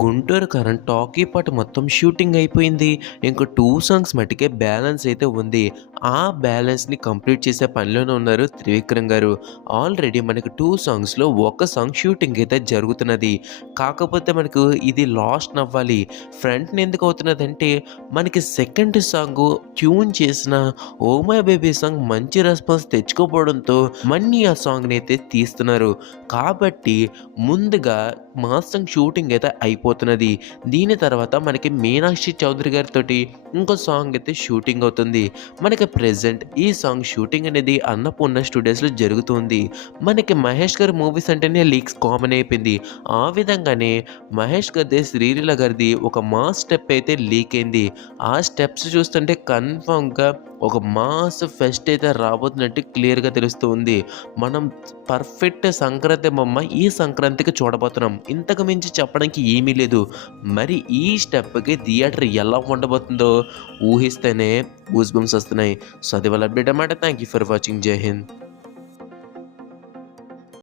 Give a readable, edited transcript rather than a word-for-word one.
గుంటూరు కారం టాకీ పాట మొత్తం షూటింగ్ అయిపోయింది. ఇంక 2 సాంగ్స్ మట్టికే బ్యాలెన్స్ అయితే ఉంది. ఆ బ్యాలెన్స్‌ని కంప్లీట్ చేసే పనిలోనే ఉన్నారు త్రివిక్రమ్ గారు. ఆల్రెడీ మనకి 2 సాంగ్స్‌లో ఒక సాంగ్ షూటింగ్ అయితే జరుగుతున్నది. కాకపోతే మనకు ఇది లాస్ట్ నవ్వాలి. ఫ్రంట్‌న ఎందుకు అవుతున్నదంటే మనకి సెకండ్ సాంగు ట్యూన్ చేసిన 'ఓ మై బేబీ' సాంగ్ మంచి రెస్పాన్స్ తెచ్చుకోకపోవడంతో మళ్ళీ ఆ సాంగ్‌ని అయితే తీస్తున్నారు. కాబట్టి ముందుగా మాస్ సాంగ్ షూటింగ్ అయితే అయిపోతున్నది. దీని తర్వాత మనకి మీనాక్షి చౌదరి గారితోటి ఇంకో సాంగ్ అయితే షూటింగ్ అవుతుంది. మనకి ప్రెజెంట్ ఈ సాంగ్ షూటింగ్ అనేది అన్నపూర్ణ స్టూడియోస్‌లో జరుగుతుంది. మనకి మహేష్ గారి మూవీస్ అంటేనే లీక్స్ కామన్ అయిపోయింది. ఆ విధంగానే మహేష్ గారిది, శ్రీలీల గారిది ఒక మాస్ స్టెప్ అయితే లీక్ అయింది. ఆ స్టెప్స్ చూస్తుంటే కన్ఫర్మ్‌గా ఒక మాస్ ఫెస్ట్ అయితే రాబోతున్నట్టు క్లియర్‌గా తెలుస్తూ ఉంది. మనం పర్ఫెక్ట్ సంక్రాంతి బొమ్మ ఈ సంక్రాంతికి చూడబోతున్నాం. ఇంతకు మించి చెప్పడానికి ఏమీ లేదు. మరి ఈ స్టెప్‌కి థియేటర్ ఎలా ఉండబోతుందో ఊహిస్తేనే గూస్ బంప్స్ వస్తున్నాయి. సో అది వాళ్ళ అప్డేట్ అన్నమాట. Thank you for watching. జై హింద్.